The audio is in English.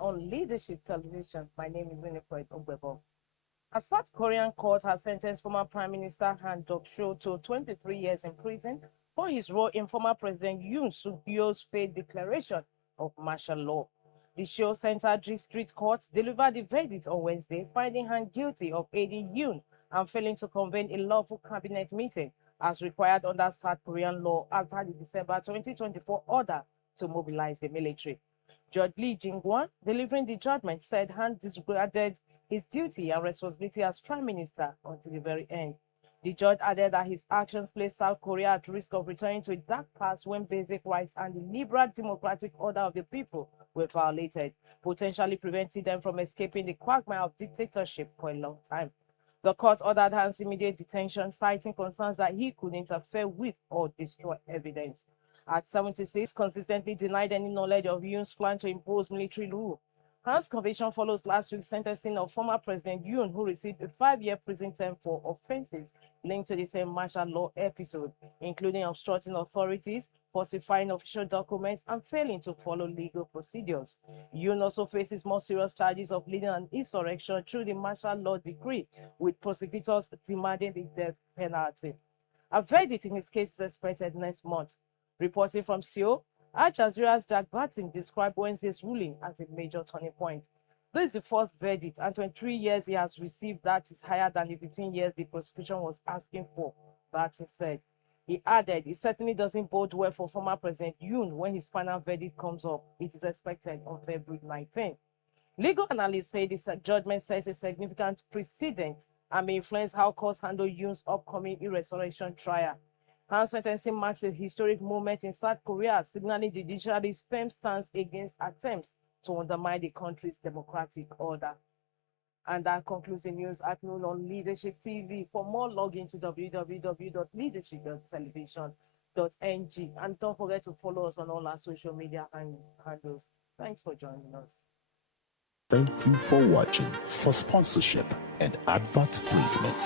on Leadership Television. My name is Winifred Ogbebo. A South Korean court has sentenced former Prime Minister Han Duck-seo to 23 years in prison for his role in former President Yoon Suk-yeol's failed declaration of martial law. The Seoul Central District Court delivered the verdict on Wednesday, finding Han guilty of aiding Yoon and failing to convene a lawful cabinet meeting as required under South Korean law after the December 2024 order to mobilize the military. Judge Lee Jing-won, delivering the judgment, said Han disregarded his duty and responsibility as prime minister until the very end. The judge added that his actions placed South Korea at risk of returning to a dark past when basic rights and the liberal democratic order of the people were violated, potentially preventing them from escaping the quagmire of dictatorship for a long time. The court ordered Han's immediate detention, citing concerns that he could interfere with or destroy evidence. At 76, consistently denied any knowledge of Yoon's plan to impose military rule. Han's conviction follows last week's sentencing of former President Yoon, who received a 5-year prison term for offenses linked to the same martial law episode, including obstructing authorities, falsifying official documents, and failing to follow legal procedures. Yoon also faces more serious charges of leading an insurrection through the martial law decree, with prosecutors demanding the death penalty. A verdict in his case is expected next month. Reporting from Seoul, Al Jazeera's Jack Barton described Wednesday's ruling as a major turning point. This is the first verdict, and 23 years he has received that is higher than the 15 years the prosecution was asking for, Barton said. He added, it certainly doesn't bode well for former President Yoon when his final verdict comes up. It is expected on February 19. Legal analysts say this judgment sets a significant precedent and may influence how courts handle Yoon's upcoming resurrection trial. Han's sentencing marks a historic moment in South Korea, signaling the judiciary's firm stance against attempts to undermine the country's democratic order. And that concludes the news at noon on Leadership TV. For more, log into www.leadership.television.ng. And don't forget to follow us on all our social media handles. Thanks for joining us. Thank you for watching. For sponsorship and advert placements,